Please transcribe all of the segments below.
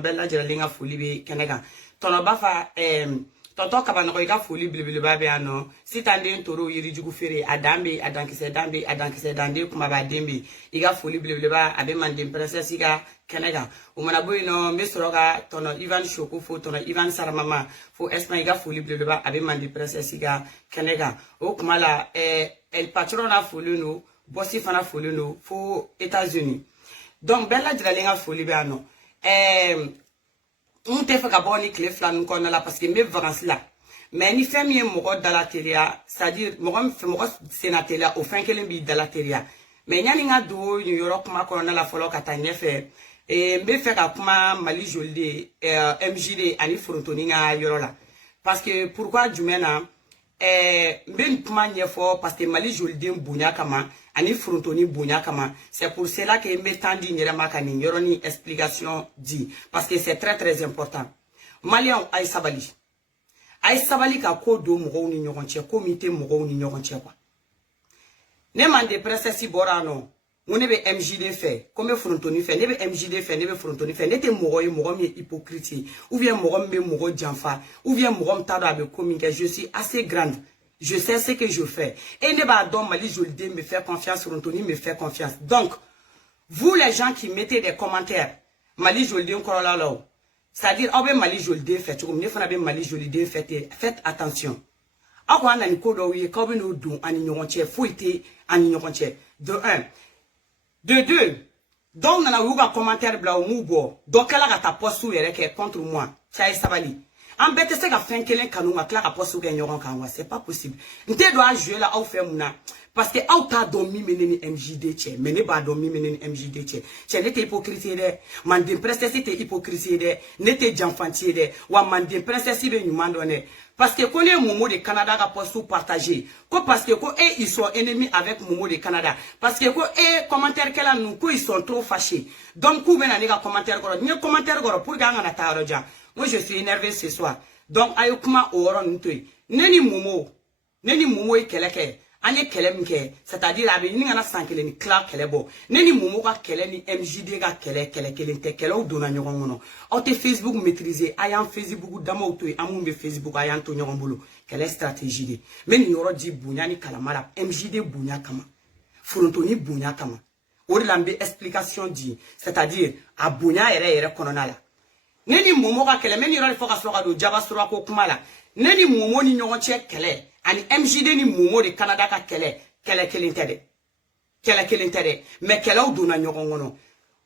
bella jiralinga foli be kenega tono bafa tonto kabano ko ka foli bilbil babe ano sitande toro yiri jugu fere adambe adankise dande kuma ba dembe iga foli bilbil ba abe mande princess iga kenega umana boyno mesoroga tono Ivan Shoko fo tono Ivan Saramama fo esma iga foli bilbil ba abe mande princess iga kenega o kuma la el patrona foli no bossi fana foli no fo États-Unis donc bella jiralinga foli be ano on te fait qu'abonner clé flan qu'on a là parce que mes vacances là mais ni fait mieux mon dans la télé c'est-à-dire mon sénateur là au fin que le dans la télé mais n'y a do New York ma qu'on a la follow katanya fait et me fait qu'après Mali jolde MJD ani frontoni nga yoro là parce que pourquoi du mena ben kuma nyefo parce que Mali jolde bunya kama ani frontoni bunya kama c'est pour cela que me tandi nyere makani yoroni explication dit parce que c'est très important Malien ay sabali ka ko do mo ni nyogonche comité mo ni nyogonche quoi ne mande princesse borano on be MJD fait comme frontoni fait ne be MJD fait ne be frontoni fait ne te mo mi hypocrite ou bien mo be mo janfa ou bien mo tado abe communiquer je suis assez grande. Je sais ce que je fais. Et ne pas donc Mali Jolde me fait confiance, Rontoni me fait confiance. Donc, vous les gens qui mettez des commentaires, Mali Jolde encore là, c'est-à-dire, oh ben Mali Jolde fait, comme ne fera ben Mali Jolde fait, faites attention. Ah quoi, on a une code oui, comme nous donnons en ignorantier, fouillé en ignorantier. De un. De deux. Donc, on a eu un commentaire blanc au moubo. Donc, elle a ta poste où elle est contre moi. Tchaï Sabali. En bête, c'est qu'à fin qu'elle canou ma claque à poste où gagneront quand c'est pas possible. N'te doit jouer là, au fait, mouna. Parce que, au ta dormi, meneni MJD, tché. Mené pas dormi, meneni MJD, tché. Tché, n'était hypocrisie de. Mandé princesse, était hypocrisie de. N'était janfantier de. Ou mandé princesse, il nous mandonné. Parce que, quand les moumou de Canada à poste où partager. Quoi, parce que, quoi, ils sont ennemis avec moumou de Canada. Parce que, quoi, commentaire qu'elle a nous, quoi, ils sont trop fâchés. Donc, quoi, ben, les commentaires, ni commentaire, pour gagner un attaque, moi, je suis énervé ce soir. Donc, ayokuma oron ntoi. Neni momo e keleke. Anye kelemke. C'est-à-dire, abe, ni ngana sankele ni Clark kelebo. Neni momo ka kele ni MJD ka kele te kele ou dona nyogon mono. Ote Facebook maîtriser. Ayan Facebook dama utoi. Amumbe Facebook ayan to nyogon bolo. Kele stratégie de. Men yoro di bunya ni kalamara. MJD bunya kama. Frontoni bunya kama. Ori lambe explication di. C'est-à-dire, a bunya ere kononala. Neni momo ka kele men yoro foka soka do jaba sura ko kumala neni momo ni nyonche kele ani MJD ni momo de Canada ka kele kelintede mais kele ou dona nyogongono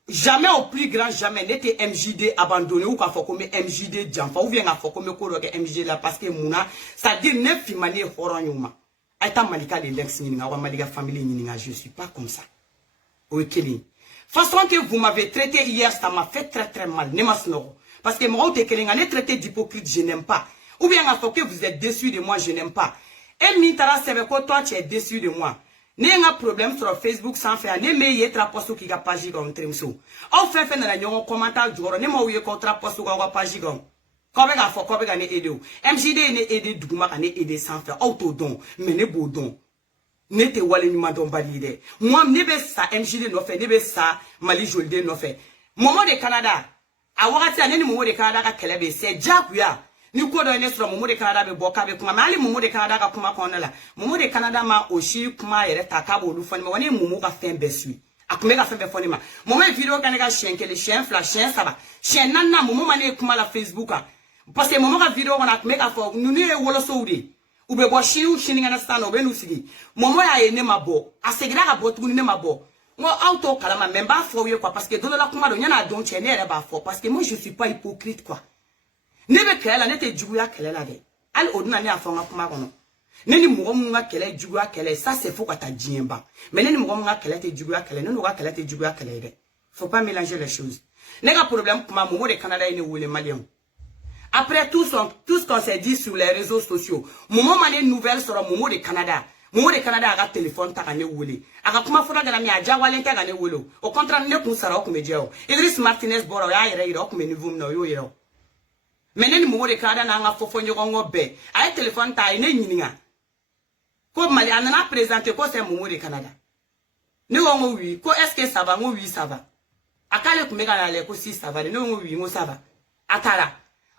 jamais au plus grand jamais n'était MJD abandonné ou ka foko me MJD jamfa ou bien ka foko me ko ke MJD la parce que muna ça dit ne fi mani horon yuma aita malika de l'ex ni nga wa malika famille ni nga je suis pas comme ça okeli façon que vous m'avez traité hier ça m'a fait très mal ne masno. Parce que moi, on traité d'hypocrite, je n'aime pas. Ou bien, à que vous êtes déçu de moi, je n'aime pas. Et Mintara, c'est que toi, tu es déçu de moi. N'est un problème sur Facebook sans faire, n'est mais y être poste qui a pas gigon trimso. Au fait, fait, n'a commentaire du n'est moi, y contre poste ou pas gigon. Comme il a fait, comme il a aidé. MJD n'est aidé, Douma, n'est aidé sans faire. Autodon, mais n'est boudon. N'était walé ni madon validé. Moi, n'est ça, MJD n'a fait, n'est ça, Mali Jolde n'a fait. Moment de Canada. A wakati aneni momo de Canada ka kelebe c'est jakuya ni ko do ne sura momo de Canada be boka be kuma mali momo de Canada ka kuma kono la momo de Canada ma oshi kuma yere takabo lu fani ma woni momo ka fen besu akume ka fen be fani ma momo video ka ne ka shenkele shen flash shen saba shen nanna momo mane kuma la Facebook parce que momo ka video na akume ka fo nunu e wolo soudi ube bo shiu shininga na stand obe nusigi momo ya ene mabo asegira ka botu ne mabo. Moi, auto kalama, même pas faux, quoi, parce que dans la commande, il y en a donc, il y a pas faux, parce que moi, je suis pas hypocrite, quoi. Nebe kela, nete djouya kela la de. Al oduna ne a fait un commande. Neni mouronga kela, djouya kela, ça c'est faux quand t'as djimba. Mais neni mouronga kela, te djouya kela, non, aura kela, te djouya kela. Faut pas mélanger les choses. N'est-ce problème pour ma momo de Canada et les Maliens. Après tout ce qu'on s'est dit sur les réseaux sociaux, momo mané nouvelle sur le momo de Canada. Momo de Canada a téléphone ta gane wuli. Aga kuma fura gana mi aja walen ta gane wulu. Au contraire ne kun sara ku medjeo. Idris Martinez boro ya yere iro ku menivum no yo yero. Meneni momo de Canada na nga fofo nyogongo be. Ay téléphone ta ine nyininga. Ko mali anana présenter ko c'est momo de Canada. Ne wongo wi ko est-ce que ça va ngo wi ça va. akale kumeka na le ko si ça va no ngo wi ngo ça va atala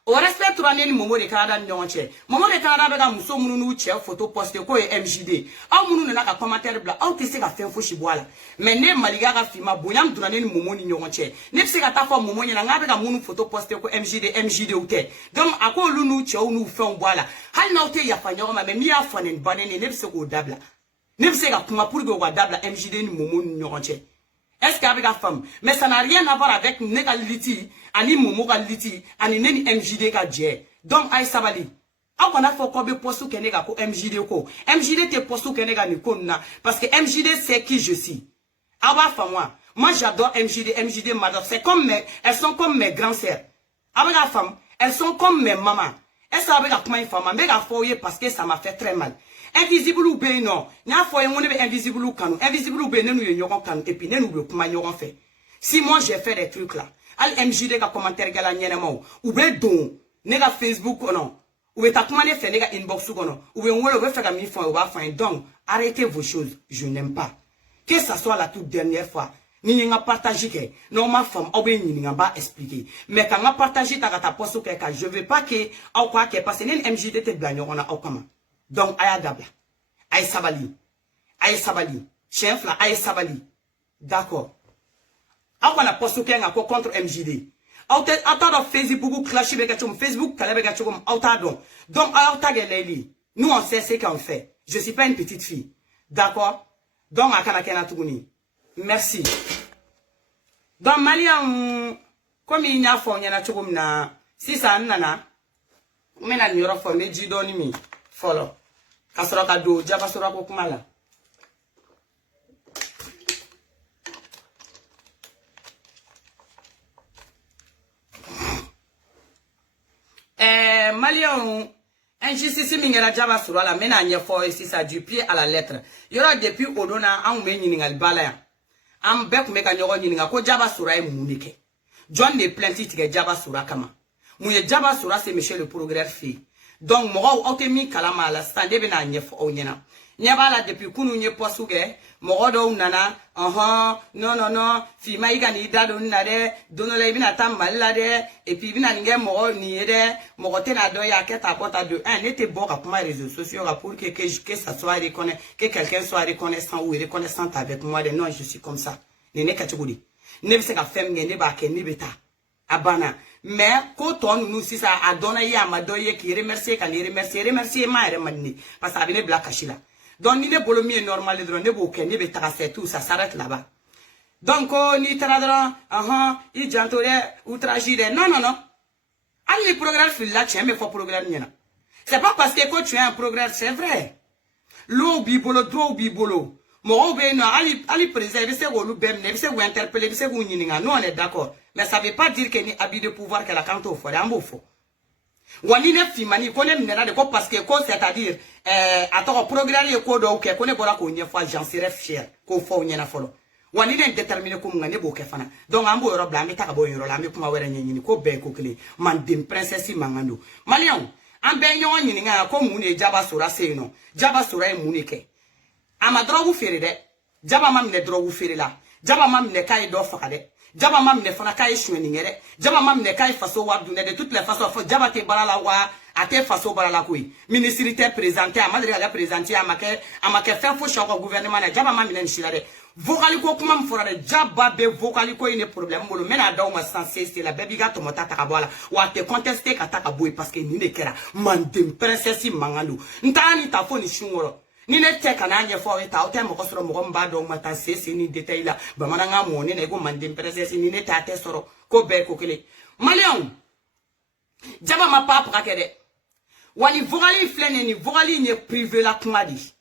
o respect to ni momo de Canada nyonche momo de Canada be ga muso munu nu che photo poster ko MJD aw munu na ka commentaire bla aw te se ka fen fo shibwala mais ne maliga ga fima bonyam to ni momo ni nyonche ne se ka ta fo momo ni na nga be ga munu photo poster ko MJD ou te donc akolu nu che ou nu fen bwala hal na te ya fa nyoma mais mi ya fa ne banene ne se ko dabla ne se ka kuma pour go dabla MJD ni momo ni nyonche. Est-ce qu'avec la femme? Mais ça n'a rien à voir avec Negaliti, ani Momo Galiti, ani Neni MJD Kadje. Donc, aïe sabali. A qu'on a fait quoi postu kenega ko MJD ko. MJD te postu kenega ni konna. Parce que MJD c'est qui je suis. Awa femme moi j'adore MJD madame. C'est comme elles sont comme mes grands sœurs. Avec la femme, elles sont comme mes mamans. Elles sont avec la comment une femme, mais la foyer parce que ça m'a fait très mal. Invisible ou bien non. Nya foye on est invisible ou canon. Invisible ou bien nous yoron canon et puis nous le kuma yoron fait. Si moi j'ai fait des trucs là, al MJD ka commentaire gala nyene mo ou bien don nega Facebook non. Ou bien ta comment fait nega inbox ou non. Ou bien on le faire comme il faut on va faire donc arrêtez vos choses, je n'aime pas. Que ça soit la toute dernière fois. Ni nga partager que non ma femme ou bien ni nga ba expliquer. Mais quand nga partager ta poste que je veux pas que au quoi que parce que MJD te blanc on a au comment. Donc, aya dabla. Aïe sabali. Aïe sabali. Chef là, aïe sabali. D'accord. Ako na posto kenga ko contre MJD. Autant Facebook clash avec Facebook kalabeka chum autant donc autant geleli. Nous on sait ce qu'on fait. Je suis pas une petite fille. D'accord? Donc akana kena tuguni. Merci. Donc Malian comme il y a fond yana chum na si ça nana. Mena nyoro fo meji doni mi. Follow. Kasoro kado jaba sora ko kumala. Malion injustice mingera jaba sora la mena nye fo ici ça du pied à la lettre. Yora depuis odona an me nyiningal balaya. Am bek me ka nyogo nyininga ko jaba sora e munike. John ne plainte tike jaba sora kama. Mouye jaba sora c'est monsieur le progrès fi. Donc moi otemi kalama la stande be na nyef o nyena nyaba la depuis kunu nye posuge mo do nana non fi ma iga ni dado na de dono le bina tam malla de et puis bina nge mo ni de mo te na do ya keta bota de un était bon pour les réseaux sociaux pour que ça soit reconnu que quelqu'un soit reconnaissant ou reconnaissante avec moi de non je suis comme ça ne catégorie ne se ka femme ne ba ke ni beta abana. Mais quand on nous si ça a donné à ma doye qui remercie quand il remercie ma remani parce que avait black kachila donc ni le bolomi normal de ne boke ni beta tout ça s'arrête là-bas donc ni tradra il jantore outragide non allez programme fil là tu aimes faut programme niana c'est pas parce que quand tu as un programme c'est vrai l'eau bibolo do bibolo mo be no ali préserver c'est go lu bem ne c'est go interpeller c'est go nyininga nous on est d'accord. Mais ça ne veut pas dire que ni habit de pouvoir que la cante au fond, en faux. Wani ne fimani kone mnera de ko parce que ko c'est-à-dire attends programme ko do ke kone bora ko nyefa j'en serais fier ko fo nyena folo. Wani ne déterminer ko ngane bo ke fana. Donc ambo Europe la meta ka bo yoro la me kuma wera nyini ko be ko kle man dim princesse mangando. Malion an be nyon nyini nga ko mu ne jaba sura se no. Jaba sura e mu ne ke. Ama drogu fere de. Jaba mam ne drogu fere la. Jaba mam ne kai do fa de. Jaba mam ne fana kai shweni ngere jaba mam ne kai faso wabdu ne de toutes les façons jaba te balala wa ate faso balala kui ministre te présenté a madri ala présenté a make faire fo chako gouvernement ne jaba mam ne nshila de vocali ko kuma mfora de jaba be vocali ko ine problème molo mena daw ma sensé c'est la baby gato mota ta kabala wa te contester ka ta kaboy parce que ni ne kera man dem princesse mangando ntani ta fo ni shungoro ni ne te kana nye fo eta o te mo kosoro mo mba do mata sese ni detail la ba mananga mo ne go mande princesse ni ne ta te soro ko be ko kele malion jaba ma papa ka kede wali vogali flene ni vogali ni privé la kumadi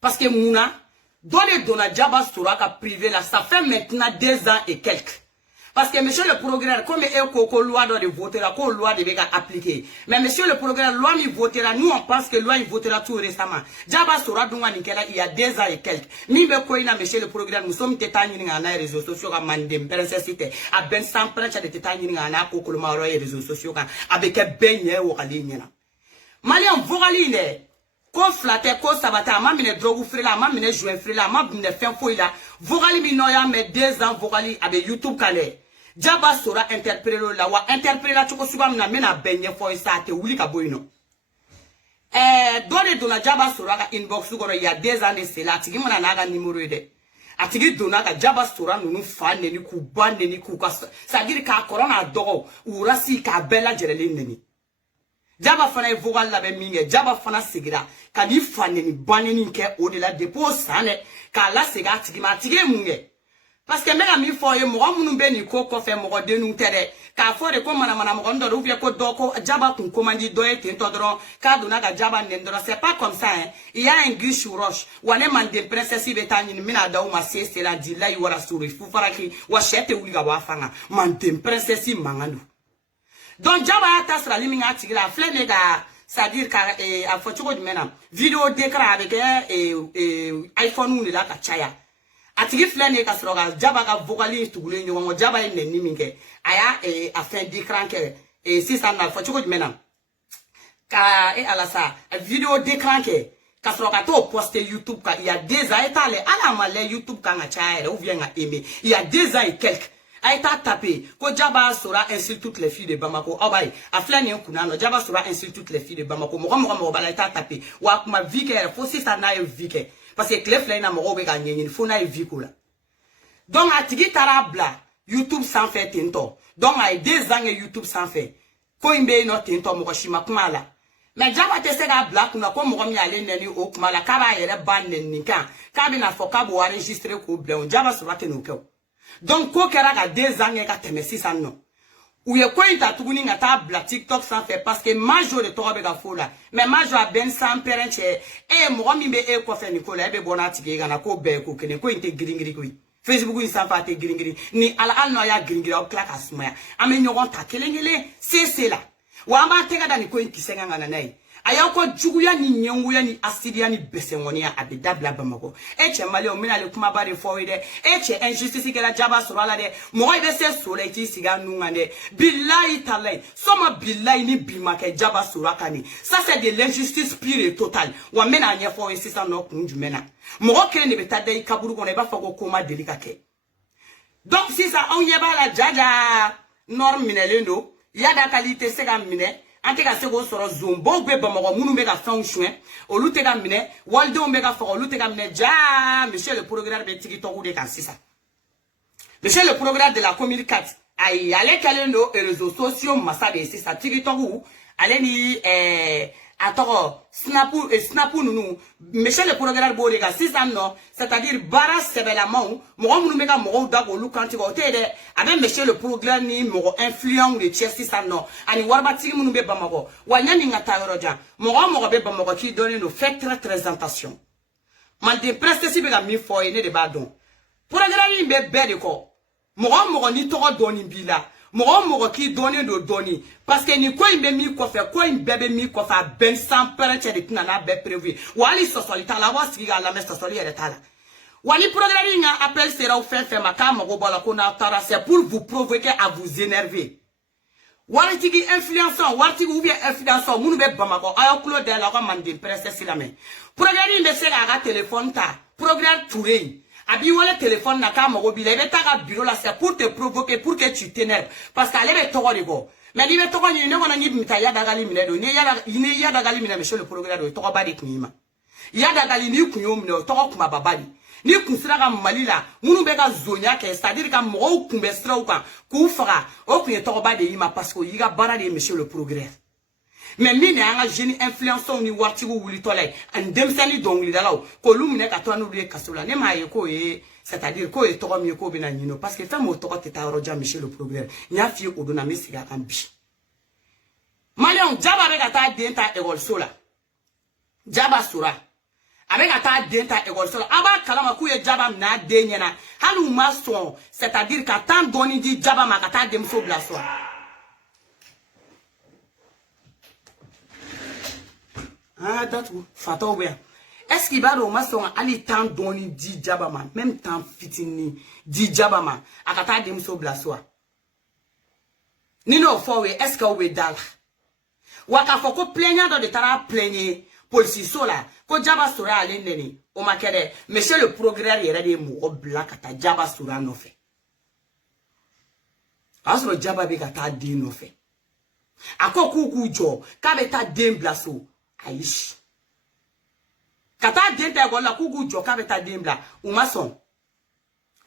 parce que mouna donne dona jaba sura ka privé la ça fait maintenant 2 ans et quelques. Parce que monsieur le progrès, comme il loi de voter la, qu'on loi de appliquer. Mais monsieur le progrès, loi mi votera, nous on pense que loi il votera tout récemment. Jaba sera donc il y a 2 ans et quelques. Mi me koina monsieur le progrès, nous sommes tétanining en réseaux sociaux à mandem, princessité, à ben sans prêche de tétanining en a pour le réseaux sociaux avec un beignet ou à ligne. Malien voraline, ko flatter ko sabata ma mine drogue frila ma mine joint frila ma mine fin fo ila vogali mi no ya me 2 ans vogali abe YouTube kale Jaba sera interpréter la wa interpréter la choko suba na mena benye fo isa te wuli ka boyino dole dona Jaba sera ka inbox goro ya 2 ans de cela tigi mana na ga numéro de atigi dona ka Jaba sera nunu fa neni ku ban neni ku ka ça dire ka corona dogo urasi ka bela jerele neni Jaba fana e vogal la be minge Jaba fana sigira ka di fa neni ban neni ke o de la dépôt sane ka la siga tigi ma tigi munge parce que mega mi fo ye mo munu be ni ko fe mo de nu tere ka fo de ko mana mo ndo ou bien ko do ko Jaba kun komandi do e tin to dron ka do na ga Jaba ndro c'est pas comme ça hein il y a un glitch rush wane man de princesse be tani mina da uma c'est la di la yi wala suri fu faraki wa chete uli ga wa fanga man de princesse manganu donc Jaba ata sra liminga tigila flene ga c'est-à-dire ka a fo chugo di mena vidéo d'écran avec iPhone ou la ka chaya atigi flene ka sroga Jaba ka vocali tugule nyongo Jaba ene ni minge aya a fin d'écran ke si ça na fo chugo di mena ka ala sa vidéo d'écran ke ka sroga to poster YouTube ka il y a 2 ans etale ala male YouTube ka nga chaya ou bien nga aimer il y a 2 ans et quelques a été tapé ko Jaba sera insulte toutes les filles de Bamako obay a flane kuna no Jaba sera insulte toutes les filles de Bamako mo bala été tapé wa kuma vie que faut si ça na vie que parce que clef là na mo be gagner il faut na vie kula donc atigi tarabla YouTube sans fait tinto donc a 2 ans YouTube sans fait ko imbe no tinto mo ko shima kuma la mais Jaba te se ga black na ko mo mi ale neni o kuma la ka ba yere ban neni kan ka bi na fo ka bo enregistrer ko blen Jaba sera ke no ko donc ko kera ga 2 ans ka teme 600 non ou ye ko inta tuguni nga ta bla TikTok sans fait parce que majo de to be ga fola mais majo a ben sans parent mo mi be ko fe Nicolas be bona tige ga na ko be ko kene ko inte gringiri ko Facebook in sans fait gringiri ni ala al no ya gringiri o klaka asma ame nyogon ta kelengele c'est là wa ma tega da ni ko inti senga ngana nai ayako juguya ni nyenguya ni asidia ni besengonia abedabla Bamako eche mali o mina le kuma bare forward eche injustice ke la Jaba sura la de mo ibe se sura ti siga nungande billahi talai soma billahi ni bimake Jaba sura kani ça c'est de l'injustice pure et totale wa mena nya fo esi sa no kunju mena mo kele ne betade ikaburu ko ne ba fako koma delikake donc si ça on yeba la jaja norme minelendo yada qualité sega mine ante ka sego soro zombo be Bamako munu be ka fonction olu te ka mine walde o be ka fo olu te ka mine ja monsieur le programme de TikTok de kan sisa monsieur le programme de la communication ay ale kalendo et réseaux sociaux massa de sisa TikTok ou ale ni atoro snapu nunu monsieur le programme bo de ka sisa non c'est-à-dire bara sebela mo munu be ka mo da ko lu kanti ko te de abe monsieur le programme ni mo influent de Chelsea non ani warba tigi munu be Bamako wanyani ngata yoroja mo be Bamako ki donne nos fait très attention mal de presse si be ga mi fo ne de ba don programme be be de ko mo ni to doni bila mo ki donne do doni parce que ni ko imbe mi ko fe ko imbe be mi ko fa ben sans parent de tina na be prévu wali sosolita la wa sigi ga la mesta soli ere tala wali programme nga appel sera au fin makama go bala ko na tara c'est pour vous provoquer à vous énerver wali tigi influençant wali tigi ou bien influençant munu be Bamako ayo clo de la ko mande presse silame programme be sera ga téléphone ta programme touré abi wala téléphone na ka mago bi lebe ta ga bureau là c'est pour te provoquer pour que tu t'énerves parce que ale be toko de go mais libe toko ni ne kona ni mita ya daga li mine do ni ya daga li mine monsieur le programme do toko ba de kunima ya daga li ni kunyo mine toko kuma babali ni kunsira ka malila munu be ka zonya ke c'est-à-dire ka mo kumbe stra ou kan ku fara o kunye toko ba de yima parce que yiga bara de monsieur le progrès mais mine anga jeune influenceur ni wartigo wuli tolay an demsani dongli dalaw ko lumine ka to anu le kasola ne ma ye ko e c'est-à-dire ko e toko mi ko bina nyino parce que femme o toko teta roja monsieur le progrès nya fi odona mi siga kan bi malion Jaba be ka ta denta école sola Jaba sura avec ta denta école sola aba kalama ku ye Jaba na denyena halu mason c'est-à-dire ka tant doni di Jaba ma ka ta demso bla so ah datu fato be est-ce qu'il va au mason ali tant doni di Jaba ma même temps fitini di Jaba ma akata demso bla so ni no for we est-ce que we dal waka foko plaignant de tara plaigner Polisi so la ko jaba sura ale neni o ma kede monsieur le progrès yere de mo bla kata jaba sura no fe asro jaba be kata de no fe akoku ku jo ka be ta den bla so aish kata den ta gola ku ku jo ka be ta den bla o ma son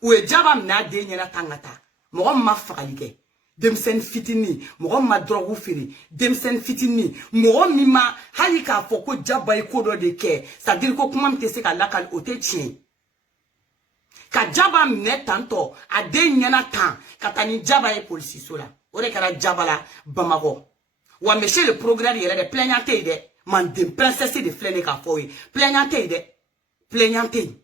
o e jaba mna de nyana tangata mo ma fakalike demsen fitini mo ma drogu firi demsen fitini mo mi ma halika foko jaba iko do de ke ça dire ko kuma mtese ka lakal ote chien ka jaba mne tanto a de nyana tan katani jaba e polisi sola ore kara jaba la bamako wa monsieur le progrès yere de plaignante de man de princesse de flene ka foyi plaignante de plaignante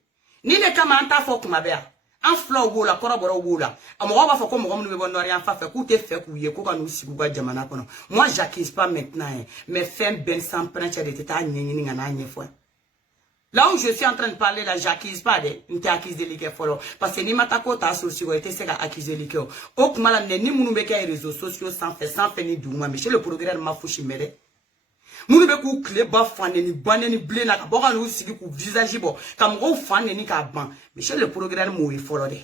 ni ne kama anta fo kuma bea en flow wola koroboro wola amogo ba fako mogo mnu be bonori en fa fe ku te fe ku ye ko kanu sigu ga jamana kono moi j'accuse pas maintenant mais femme ben sans prince de tata nyenyi ngana nyefo là où je suis en train de parler là j'accuse pas de nte accuse de like follow parce que ni matako ta so sigo ete se ga accuser like o kuma la ni munu be kay réseaux sociaux sans fait ni douma monsieur le progrès ma fushi mere munu be ku clé ba fane ni baneni blé na ka boka no sigi ku visage bo kam go fane ni ka ban monsieur le progrès mo e follow de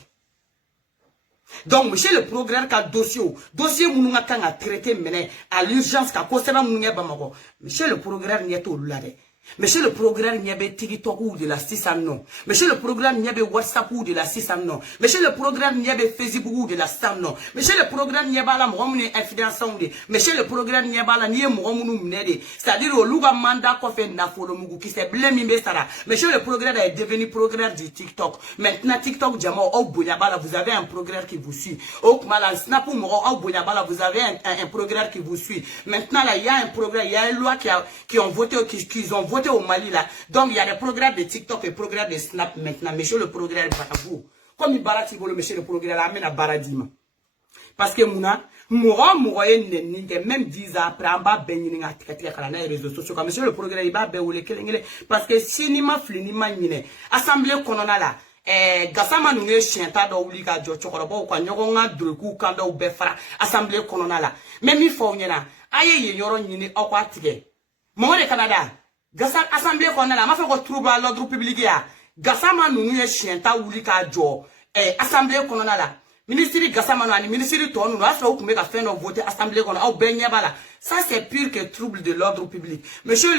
donc monsieur le progrès ka dossier munu nga kanga traiter mene à l'urgence ka ko seba munu nga bamako monsieur le progrès ni eto lula de monsieur le progrès n'y avait TikTok ou de la 6 non. Monsieur le progrès n'y avait WhatsApp ou de la 6 non. Monsieur le progrès n'y avait Facebook ou de la 100 non. Monsieur le progrès n'y avait la moumne infidence ou de. Monsieur le progrès n'y avait la nié moumne mnede. C'est-à-dire au louga mandat qu'on fait na folo mugu qui s'est blêmé sara. Monsieur le progrès est devenu progrès du TikTok. Maintenant TikTok diamant au bonyabala vous avez un progrès qui vous suit. Au kmala snap ou moro au bonyabala vous avez un progrès qui vous suit. Maintenant là il y a un progrès, il y a une loi qui ont voté qui ont voté au Mali là. Donc il y a des progrès de TikTok et progrès de Snap maintenant. Monsieur le progrès Batabou. Comme il barati le monsieur le progrès amène à Baradima. Parce que mouna, même 10 ans après, on va bénir les réseaux sociaux. Comme monsieur le progrès, il va béouler. Parce que si ni ma fli ni ma mine, assemblée konona là. Gasama nunge chienta do ulika jo chokorobo kwa nyogonga druku kanda ubefra assemblée konona là. Même il faut nyena. Aye yoro nyini okwa tige. Mon de Canada. Gasa assemblée qu'on a la ma fait ko trouba l'ordre public ya gasama nunu ye chienta wuli ka jo assemblée qu'on a la ministre gasama no ani ministre to no afa okume ka fin no voter assemblée qu'on a au benye bala ça c'est pire que trouble de l'ordre public monsieur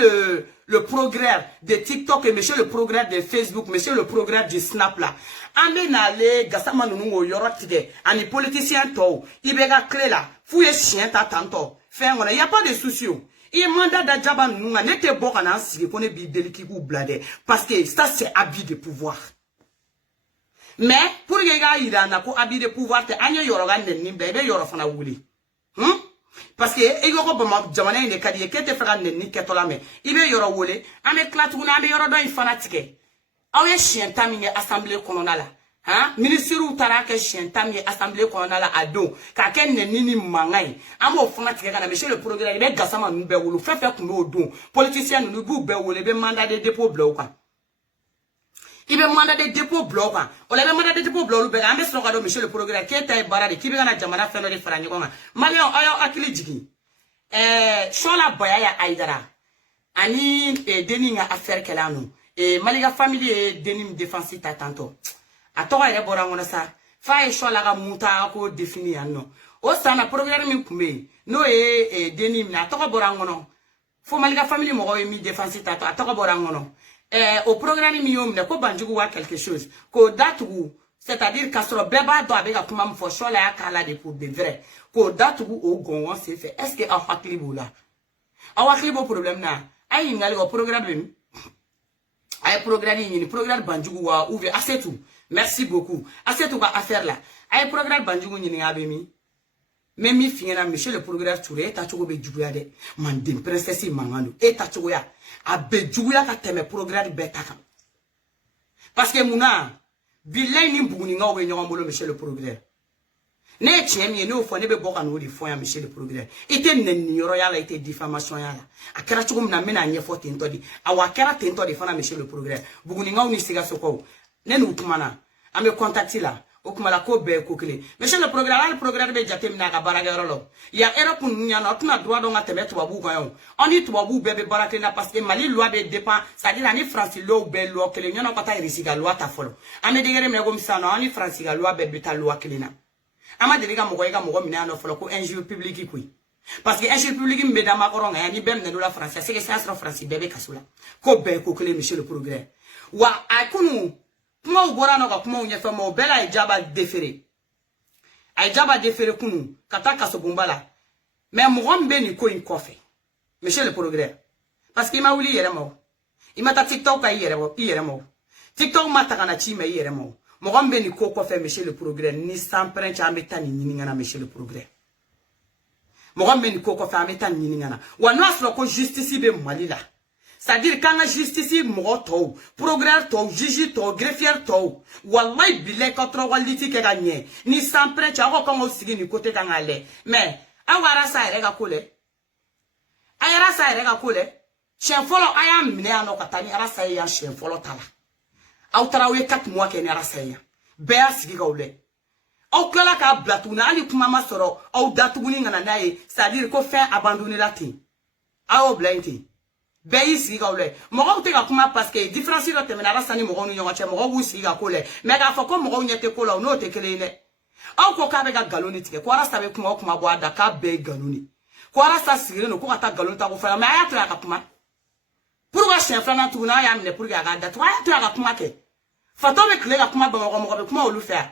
le progrès de TikTok et monsieur le progrès de Facebook monsieur le progrès du Snap là amena le gasama nunu o yorotide ani politicien to ibega clé là fouye chienta tanto fin on y a pas de soucis. Et mandat d'Adjaba Nunga n'était pas en ansi qu'on est bidé qui vous blade. Parce que ça, c'est abus de pouvoir. Mais, pour les gars, il y a un abus de pouvoir, c'est un yorogan de nimbe, yorofana wouli. Parce que, il y a un jamana in de kadi, qui te fera ni ketolame. Il y a yoro wouli, un éclatouna, un yoro dans une fanatique. Ah oui, chien tamine assemblée colonale. Hein? Ministre ou tarake chien tamine assemblée colonale à dos. Kaken ne nini mangay. Amo fanatique, monsieur le progrès, il y a gasama nube woulou, fait comme au don. Politicien nous bou beoulou, il y a mandat de dépôt bloc. Il y a mandat de dépôt bloc. On a mandat de dépôt bloc, il y a monsieur le progrès, qui est barré, qui vient à Jamana faire le faranigon. Malion, ayo akili jigi. Shola boya aidara. Ani deninga affaire kelano. Maliga famille denim défensif tanto. Atoka ere bora ngona sa fa e shola ga muta ko défini anno o sana programme mi kumbe no denim na atoka bora ngono fo maliga famille mo mi défensif tato atoka bora ngono au programme mi yom ne ko banjugu wa quelque chose ko datu c'est-à-dire kasro beba do abega kuma mfo shola ya kala de pour de vrai ko datu o gongon c'est fait est-ce que a haklibo la a haklibo problème na ay ngali au programme ay programme ni programme banjugu wa ouvert assez tout. Merci beaucoup. Assez tout affaire là. Ay progrès banjugu ni abemi. Même mi fingena monsieur le progrès touré ta chogo be juguya de. Man dem princesse mangano. E ta chogo ya. Abe juguya ka teme progrès betaka. Parce que muna bilay ni mbuguni nga we nyoma molo monsieur le progrès. Ne tiemi ne ofo ne be boka no di fo ya monsieur le progrès. Ite nenni yoro ya la ite diffamation ya la. Akara chogo mna mena nye fo tento di. Awa kara tento di fana monsieur le progrès. Buguni nga uni siga soko. Nenu tumana ame contacti là o kuma la ko be ko kele monsieur le progrès be jate mina ka baraka yoro ya Europe nya na tuna droit do ngate metu babu kan yo on dit babu be baraka na parce que Mali loi be dépend ça dit ani France loi be loi kele nya na kata irisiga loi ta folo ame degere me go misano ani France ga loi be beta loi kele na ama deliga mo go mina no folo ko injure public kui parce que injure public me da makoro nga ni bem ne do la France c'est que ça sera France bebe kasula ko be ko kele monsieur le progrès wa akunu kuma ubora no ka kuma unyefa mo bela ijaba defere ajaba defere kunu kataka sobumbala mais mugombe ni ko inkofe monsieur le progrès parce que ma wuli yere mo imata TikTok ka yere mo TikTok mata kana chime yere mo mugombe ni ko kofe monsieur le progrès ni sans prince ameta ni ngana monsieur le progrès mugombe ni ko kofe ameta ni ngana wa no asro ko justice be malila. C'est-à-dire quand la justice moto, progrès to, juge to, greffier to, wallahi bile contre waliti ke gagné. Ni sans prêt, tu as comme aussi ni côté kangale. Mais, awara sa erega kole. Ayara sa erega kole. Chien folo ayam mine ano katani arasa ya chien folo tala. Autarawe 4 mois ke ni arasa ya. Bea sigi gaule. Au kala ka blatuna ali kumama soro, au datuguni ngana nae, c'est-à-dire ko fin abandonner la tin. Ao blainti. Beyi siga ole mogo te ka kuma parce que différence do temena rasani mogo nu nyonga che mogo bu siga kole me ka foko mogo nyete kola no te kelene aw ko ka be ga galoni tike ko rasta be kuma bo ada ka be galoni ko rasta sigire no ko ata galoni ta ko fa me aya tra ka kuma pour wa chien flana tu na ya mne pour ga da tu aya tra ka kuma ke fato be kle ka kuma ba mogo be kuma olu fa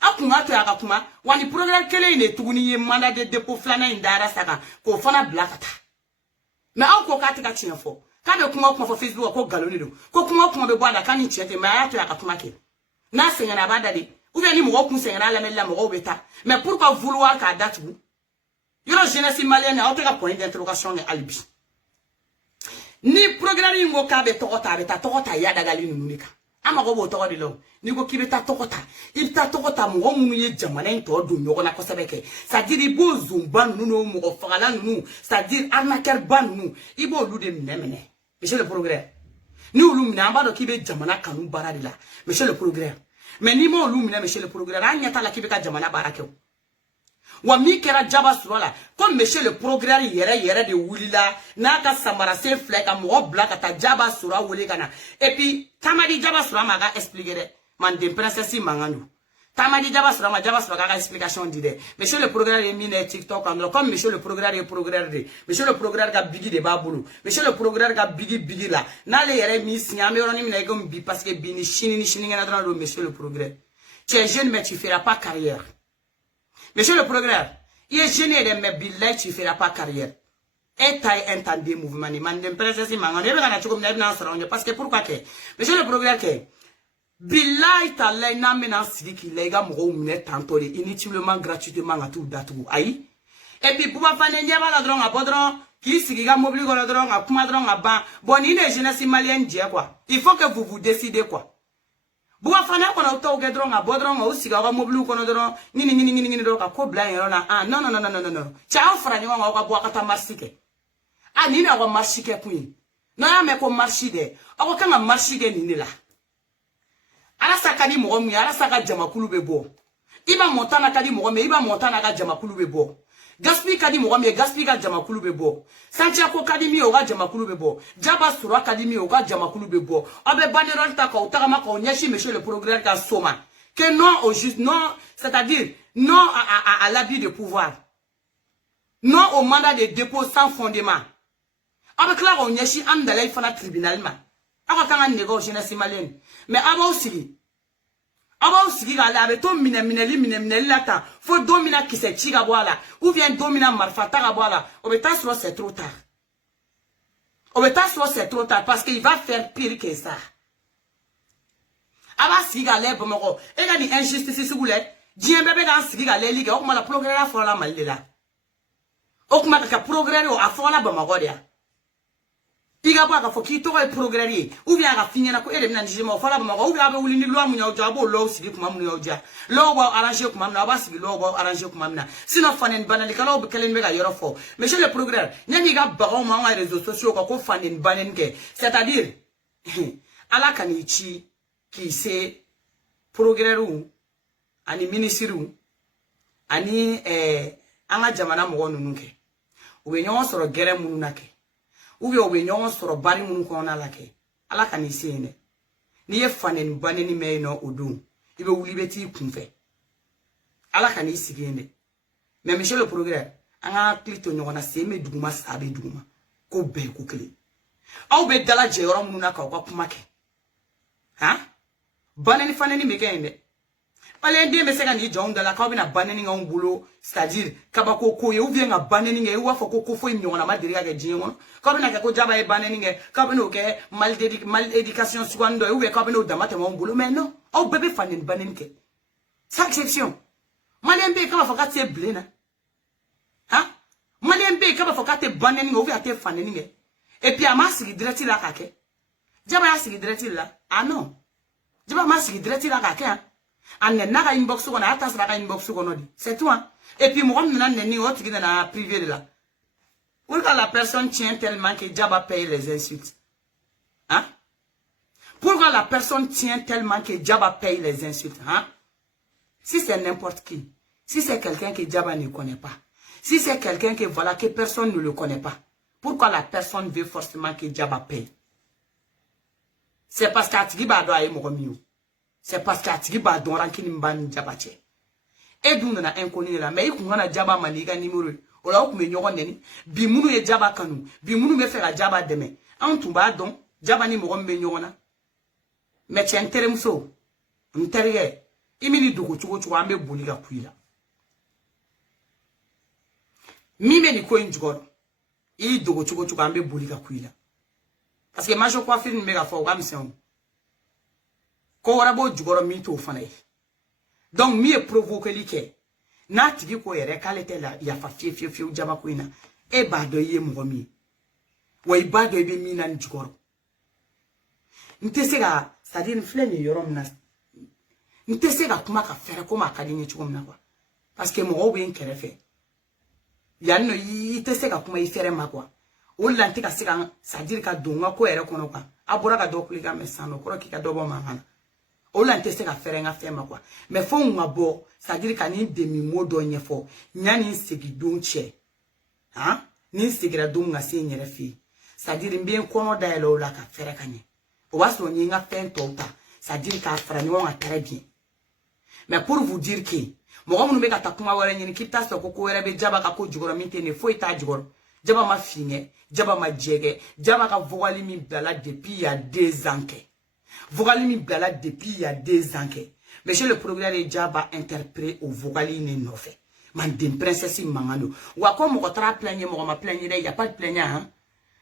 akuma tra ka kuma wani programme kele ne tuguni ye mandat de dépôt flana indara saka ko fana blakata. Mais on a tika tien fo. Quand be kuma fo Facebook ko galoni do. Ko kuma be boada kan ni tiete ma ya to ya kuma ke. Na senya na bada de. Ou bien ni mo kun senya na la mela mo beta. Mais pourquoi vouloir ka date vous? Yoro jeunesse malienne a oteka point d'interrogation ne alibi. Ni programme ngo ka be tokota beta tokota ya daga li nunika. Ama go bo toko de lo. Ni go kibeta tokota. Ibta tokota mo munu ye jamana into do nyoko na kosebeke. Ça dit ibo zumba nunu mo go fagala nunu. Ça dit arnaqueur ban nunu. Ibo lu de mnemene. Monsieur le progrès. Ni ulu mnamba do kibe jamana kanu baradi la. Monsieur le progrès. Mais ni mo ulu mne monsieur le progrès. Anyata la kibe ka jamana barakeo. Wa mi kera jaba surola comme monsieur le progrès yere de wulila na ka samara se fleka mo blaka ta jaba sura wole kana et puis tamadi jaba sura ma ga expliquer man de princesse manganu tamadi jaba sura ga explication dide monsieur le progrès mine TikTok and comme monsieur le progrès monsieur le progrès ga bigi de babulu monsieur le progrès ga bigi la na le yere mi sinyame roni mine go bi parce que bi ni chini ngana dans monsieur le progrès tu es jeune mais tu feras pas carrière. Monsieur le progrès, il est gêné de me billet, tu ne feras pas carrière. Et tu as entendu le mouvement, parce que pourquoi que? Monsieur le progrès, que billet, tu as l'un qui les gars m'ont tantôt inutilement, gratuitement à tout datou. Aïe. Et puis, pour ma famille, il y a la drogue à bodron, qui s'y a mobile à drogue à pumadron à ban. Bon, il est jeunesse malienne, quoi. Il faut que vous vous décidez quoi. Buwa fana kona uto gedron a bodron o siga wa moblu kono dron nini do ka ko bla yero na no chao frani wa ka buwa kata marsike a nini wa marsike kuin no ya me ko marside o ka ma marsike nini la ala saka di mo mu ala saka jamakulu be bo iba montana kadi mo me iba montana ka jamakulu be bo gaspi kadi mo me gaspi ka jamakulu be bo santiako kadi mi o ga jamakulu be bo jaba sura kadi mi o ga jamakulu be bo abe banero ta ka utaka ma ko nyeshi monsieur le progrès ka soma que non au juste non c'est-à-dire non à l'abus de pouvoir non au mandat de dépôt sans fondement abe clair on nyeshi andalay fana tribunal ma aka kan nego jeunesse malienne mais aba aussi aba usigi ga la be to mineli la ta fo domina qui se chiga boala ou bien domina marfata ga boala obeta sur c'est trop tard parce qu'il va faire pire que ça aba siga le bomoko e ga ni injustice sugule dien bebe ga siga le liga o kuma la progrès a fola malila o kuma ka progrès o a fola bomoko dia iga ba fo ki to e progrès ou bien ga finya na ko ede na njima fala ba ou bien ba wuli ni lo amunya oja bo lo sigi kuma mu oja lo ba arranger kuma na ba sigi lo ba arranger kuma na sino fanen banali kala o kelen be ga yoro fo monsieur le progrès nyani ga ba o ma réseaux sociaux ko fanen banen ke c'est-à-dire ala kanichi qui c'est progrès ou ani ministriw ani anga jamana mo nunu ke o be nyon soro gere munu na ke ou bien o be nyon soro bari munu ko na la ke ala kan isi ne ni ye fanen baneni me no odun ibe wuli beti kunfe ala kan isi gene mais monsieur le progrès anga klito nyona se me duguma sabe duguma ko be ko kle aw be dala je yoro munu na ka ko kuma ke ha baneni faneni me gene ale ndie me sega ni jonda la ka bi na baneni nga ngbulo c'est-à-dire kabako ko ye ou bien nga baneni nga wa fo ko fo nyona ma diri ga jingo ka bi na ka ko jaba e baneni nga ka bi no ke mal éducation swando ou bien ka bi no damate mo ngbulo mais non aw bébé faneni baneni ke sans exception malembe ka ba fo ka te blena ha malembe ka ba fo ka te baneni nga ou bien te faneni nga et puis ama sigi direct la ka ke jaba ya sigi direct la ah non jaba ma sigi direct la ka ke hein anne naga inbox ko na ata sra inbox ko no di c'est tout hein et puis moi na neni o tigi na privé de là pourquoi la personne tient tellement que Jaba paye les insultes hein pourquoi la personne tient tellement que Jaba paye les insultes hein si c'est n'importe qui si c'est quelqu'un que Jaba ne connaît pas si c'est quelqu'un que voilà que personne ne le connaît pas pourquoi la personne veut forcément que Jaba paye c'est parce qu'atigi ba do ay mo mieux. C'est parce que atigi ba don rankini mbani jabache e dun na inconnu la mais ikunga na jaba maniga numéro o la okume nyogo neni bi munu ye jaba kanu bi munu me fera jaba deme an tumba don jaba ni mo mbe nyogo na me chentere muso nterige imini dugo chugo ambe boliga kuila mime ni ko njigoro I dugo chugo ambe boliga kuila parce que majo kwa film mega fo ga mission ko wara bo jugoro mi to fana donc mi e provoquer like na tigi ko yere kalete la ya fa fie jaba ko ina e ba do ye mo mi way ba do be mi nan jugoro ntesega sadine fleni yorom na ntesega kuma ka fere ko ma kadini chugom na kwa parce que mo be nkerefe yanno itesega kuma ifere ma kwa o lanti ka sega sadire ka donga ko yere kono kwa abura ka do kulika mesano ko ki ka do bo mangana Ola ntese ka fere nga fema kwa me fo nga bo sadiri ka ni demi modo nyefo nyani segi donche ha ni segira dunga se nyere fi sadiri mbien kono da elo la ka fere kanye o waso nyi nga fento ta sadiri ka fere ni wonga très bien mais pour vous dire que mo gamu be ka takuma wara nyini kita so ko wera be jaba ka ko jugoro minte ne fo ita jugoro jaba ma finye jaba ma jege jaba ka vogali mi dala depuis il y a 2 ans que Vogali blala depuis il y a 2 ans que monsieur le progrès de Jaba interprète au vogali ne nofe man dem princesse mangano wa ko mo ko tra plaigner mo ma plaigner il y a pas de plaignant hein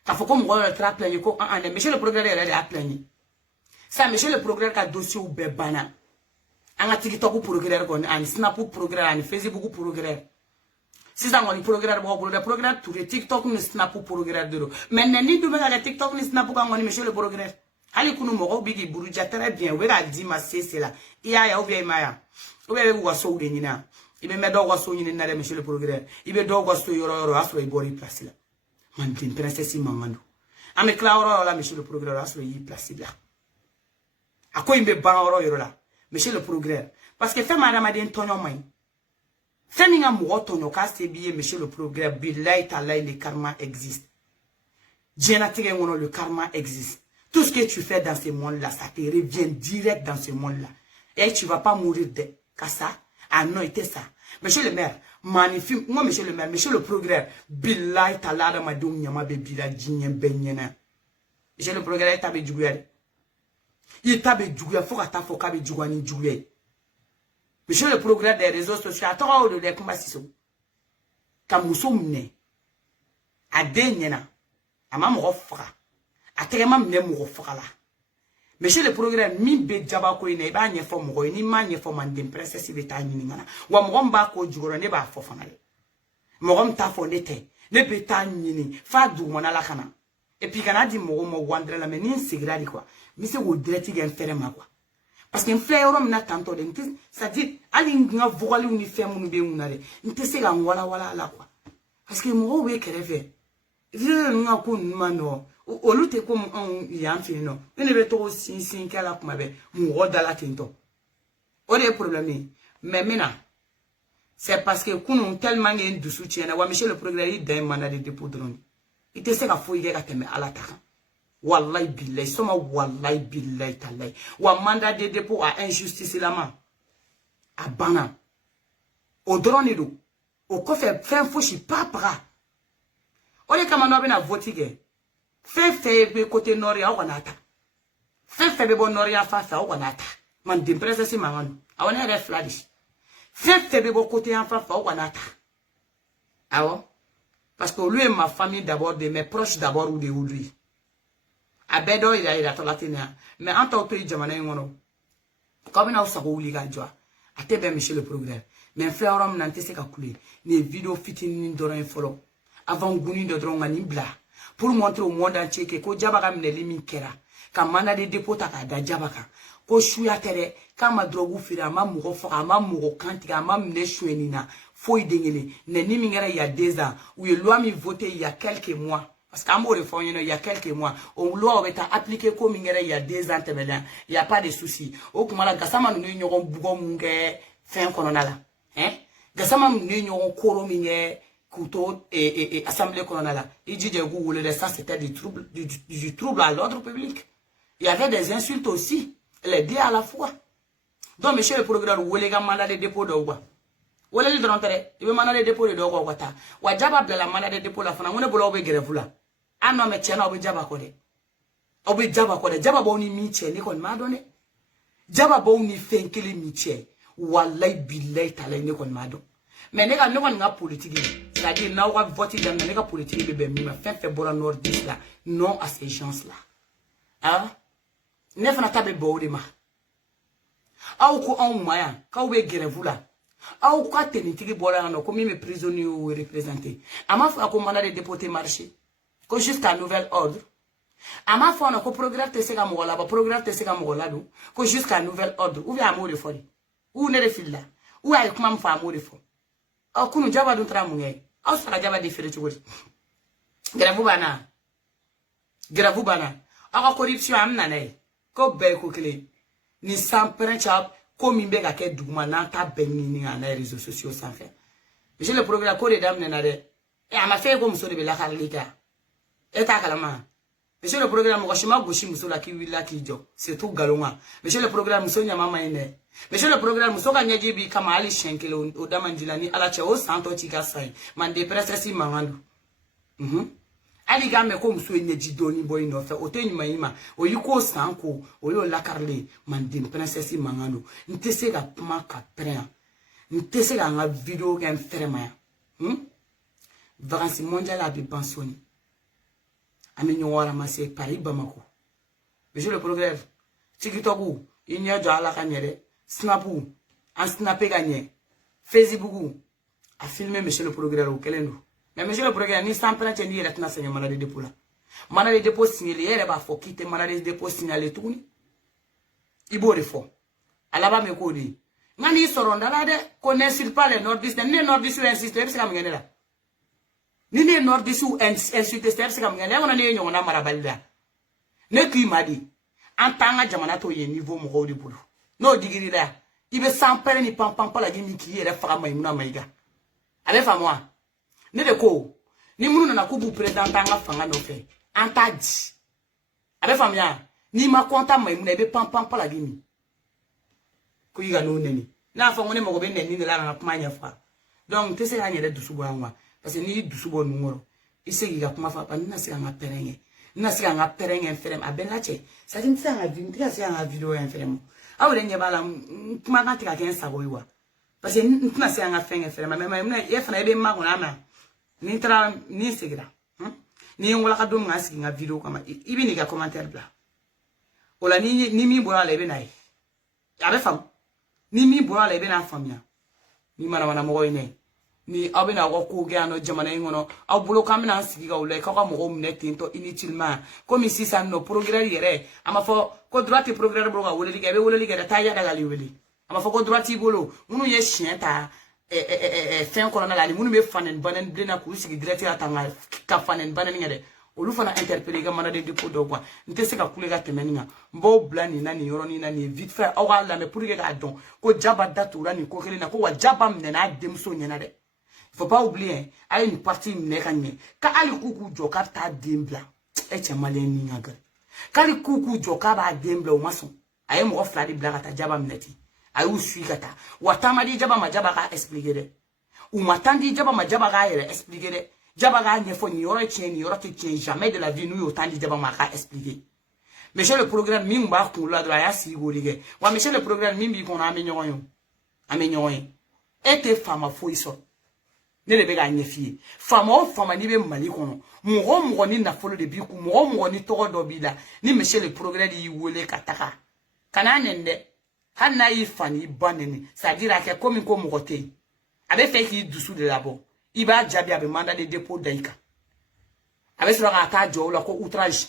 ka fo ko mo ko tra plaigner ko monsieur le progrès de a plaigner ça monsieur le progrès ka dossier ou be bana anga TikTok progrès ko an Snap progrès an Facebook progrès si ça ngoni progrès bo le progrès tout le TikTok ni Snap progrès de mais nani du ba TikTok ni Snap ko ngoni monsieur le progrès Ali kunu mogo bigi buruja très bien we ga di ma c'est là iya ya obi maya obi waso de nyina ibe medo waso nyina na de monsieur le progrès ibe do waso yoro aso e bori place là man tin princesse mamando ame claro la monsieur le progrès aso yi place là akoy mbe ba oro yoro la monsieur le progrès parce que fait madame de tonyo mai fait minga mo tonyo ka se biye monsieur le progrès billahi ta'ala le karma existe Dieu tige ngono le karma existe. Tout ce que tu fais dans ce monde-là, ça te revient direct dans ce monde-là. Et tu ne vas pas mourir de ça. Ah non, c'était ça. Monsieur le maire, magnifique. Moi, monsieur le maire, monsieur le progrès. Billahi talada madou nyama bebila djinyen benyena. Monsieur le progrès, il tabe djouye. Il tabe djouye. Faut que tu fasses djouani djouye. Monsieur le progrès des réseaux sociaux, attends, de les combats si sont. Kamousso mne. Adenyena. Amam rofra. Atema mne mo fala monsieur le progrès mi be jaba ko ina ba nye fo mo ni ma nye fo man dem princesse be ta nyini ngana wa mo mba ko jugoro ne ba fo fanale mo ta fo nete ne be ta nyini fa du mo na la kana et puis kana di mo wandre la meni sigira di quoi mi se wo direct gen fere ma quoi parce que en frère rom na tanto de ça dit ali nga vogali uni femu be munare nte se ga wala la quoi parce que mo we kereve je nga ko mano olu te ko yan fi no ne be to sin kala kuma be mu roda la tinto o de problème Mais maintenant, c'est parce que nous tellement de du soutien. Monsieur le progrès, il a un mandat de dépôt de l'ONU. Il te sait qu'il faut y aller à la terre. Wallahi billahi, soma wallahi billahi talai. Wa mandat de dépôt à injustice la main. À bana. Au drone do. Au coffre, fin fouchi, pas bras. On est comme un homme voté. Fait côté nord, ya wanata. Fait bon nord, ya fa wanata. Man d'impresse si maman. A on est fladish. Fait bon côté en fa wanata. Ah ouais? Parce que lui et ma famille d'abord, de mes proches d'abord ou de lui. A bedo il a tolatina. Mais en tant que jamana ngono. Comme na usako uliga joa. A te ben monsieur le progrès. Mais frère homme n'ante se ka couler. Les vidéos fitini doron follow. Avant guni de dron ngani bla. Pour montrer au monde entier que ko jabaka mne limi kera. Ka mana de dépôt ta da jabaka. Ko shuya tere. Ka ma drogu fira ma mugo foka ma mugo kantika ma mne chouenina. Foi dengele. Ne nimi ngera il y a 2 ans. Où il loi mi voté il y a quelques mois. Parce qu'à mon réforme, il y a quelques mois, on l'a appliqué comme il y a 2 ans, il n'y a pas de souci. Au moment là, Gassama nous n'avons pas de fin colonel. Hein? Gassama nous n'avons pas de couteau et assemblée colonel. Il dit que ça c'était du trouble à l'ordre public. Il y avait des insultes aussi, les deux à la fois. Donc, monsieur le procureur, vous voulez un mandat de dépôt de Ouba. Vous voulez le rentrer, il veut mandat de dépôt de Ouba. Ou à Jabab de la mandat de dépôt de la fin, on est pour l'ouvrir grève là. Ah non, mais tiens, on jaba kode. On jaba kode. Jaba bon ni miche, ni kon madone. Jaba bon ni fenkele miche. Wallahi billahi talay ni kon mado. Mais nega ne kon nga politique. C'est-à-dire, na wa voter dans nega politique bebe mi ma fait bora nordiste là. Non à ces gens-là. Hein? Ne fana tabe boode ma. Aw ko on moyen, ka ou be grève là. Aw ko tenitigi bora no ko mi me prisonnier ou représenter. Ama fa ko mandat de déporter marché. Que jusqu'à nouvel ordre. Ama fa on a ko progrès te sega mo la ba progrès te sega mo la do. Que jusqu'à nouvel ordre. Ou bien amour de folie. Ou ne refile là. Ou ay kuma fa amour de fo. Aw kunu jaba dun tra mu ngay. Aw sara jaba de fere chugori. Gravu bana. Gravu bana. Aw corruption am nanay. Ko be ko kle. Ni sans prencha ko mi be ga ke duguma na ta benni ni na réseaux sociaux sans faire. Monsieur le progrès ko de dam nanade. E ama fe ko muso de be la khalika. Eta kalama. Monsieur le programme, Rochima Gouchi Moussola qui vit là qui jo. C'est tout galonga. Monsieur le programme, Sonia Mama ine. Monsieur le programme, Soka Nyajibi Kamali Shenkele au Damandilani à la Chao Santo Tigasai. Mande Pressesi Mamandu. Ali game comme sou Nedjidoni boy no fe. Oteni maima. O yuko sanko. O yo lakarle. Mande Pressesi Mangano. Ntese ga pumaka prea. Ntese ga nga video game fermaya. Vacances mondiales à Bibansoni. Aminyora Massé Paris Bamako. Monsieur le progrès, TikTok, il n'y a déjà la cagnère, Snapou, un snappé gagné, Facebook, a filmé monsieur le progrès au Kelendo. Mais monsieur le progrès, ni sans prendre ni la tenance de malade de dépôt là. Malade de dépôt signalé, elle va faut quitter malade de dépôt signalé tout. Il beau fort. À la bas me codi. Nani soron dalade, qu'on n'insulte pas les nordistes, les nordistes insistent, c'est comme là. Ni ne nordistes ou insulter c'est comme ngane on a ne nyona marabalda ne ki madi en tanga jamana to ye niveau mo godi bulu no digiri la ibe sans pere ni pam la gimi ki yere fa maimuna maiga ale fa moi ne de ko ni munu na ko bu president tanga fanga no fe antaji ale fa mia ni ma konta maimuna ibe pam la gimi ko yiga no neni na fa ngone mo go be neni la na kuma nya fa donc te se ga nyere dusu bo anwa. Parce que ni dusubo numero ise giga kuma fa pa nina sika nga perenge ferem abenache sa tin sa nga vinti sa nga video en ferem awre nye bala kuma ka tika ken sabo yiwa parce que ntina sika nga fenge ferem mais ye fana ebe ma gona ma ni tra ni sigira ni ngola ka dum nga sika nga video kama ibi ni ga commentaire bla ola ni mi bora lebe nai abe fam ni mi bora lebe na famia ni mana mo ine ni abena ko ga no jamana ngono abulo kamina sigiga ule ka ko mo mne tinto inutilement comme ici ça no progrès yere ama fo ko droite progrès bro ga wole liga be wole liga ta ya daga li wele ama fo ko droite bolo munu ye chien ta fin colonel ali munu be fanen banen blena ku sigi direct atanga ka fanen banen ngede olu fana interpeller ga mandat de dépôt do quoi nte se ka kule ga temeninga mbo bla ni nani yoro ni nani vite fait awa la me pour que ga don ko jaba datura ni ko kele na ko wa jaba mnena demso nyana de il faut pas oublier a une partie mne kanye ka ali kuku jo ka ta dembla e che malen ni ngaga kali kuku jo ka ba dembla o mason aye mo fla di bla ka ta jaba mneti aye usui kata watama di jaba ma jaba ka expliquer de ou matandi jaba ma jaba ga yere expliquer de jaba ga nyefo ni yoro te tien jamais de la vie nous autant di jaba ma ka expliquer monsieur le programme mi mba ku la dra ya si go lige wa monsieur le programme mi bi ko na amenyon ete fama fo iso ne le be ga nyefi fama ni be mali kono mo ni na folo de bi ku mo ni to do bi la ni monsieur le programme yi wole kataka kana nende hanna yi fani baneni ça dire que comme ko mo te abe fait ki dusu de labo iba jabi abe mandat de dépôt daika abe sura ka jo la ko outrage